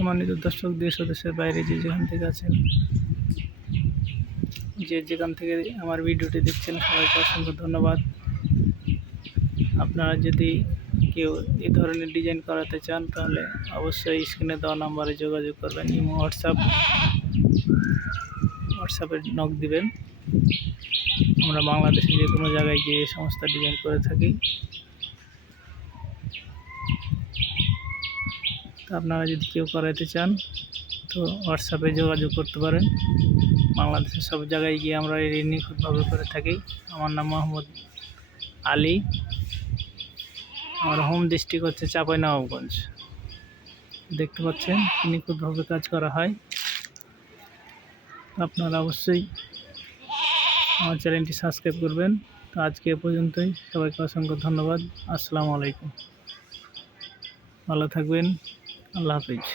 সম্মানিত দর্শক, দেশ ও দেশের বাইরে যে যেখান থেকে আছেন, যে যেখান থেকে আমার ভিডিওটি দেখছেন, সবাইকে অসংখ্য ধন্যবাদ। আপনারা যদি কেউ এই ধরনের ডিজাইন করাতে চান তাহলে অবশ্যই স্ক্রিনে দেওয়া নাম্বারে যোগাযোগ করবেন। ইমো হোয়াটসঅ্যাপে নক দিবেন। আমরা বাংলাদেশে যে কোনো জায়গায় গিয়ে এই সমস্ত ডিজাইন করে থাকি। তো আপনারা যদি কেউ করাতে চান তো হোয়াটসঅ্যাপে যোগাযোগ করতে পারেন। বাংলাদেশের সব জায়গায় গিয়ে আমরা এই নিখুঁতভাবে করে থাকি। আমার নাম মোহাম্মদ আলী। আমার হোম ডিস্ট্রিক্ট হচ্ছে চাঁপাইনবাবগঞ্জ। দেখতে পাচ্ছেন নিখুঁতভাবে কাজ করা হয়। আপনারা অবশ্যই আমার চ্যানেলটি সাবস্ক্রাইব করবেন। তো আজকে এ পর্যন্তই। সবাইকে অসংখ্য ধন্যবাদ। আসসালামু আলাইকুম। ভালো থাকবেন। আল্লাহ হাফিজ।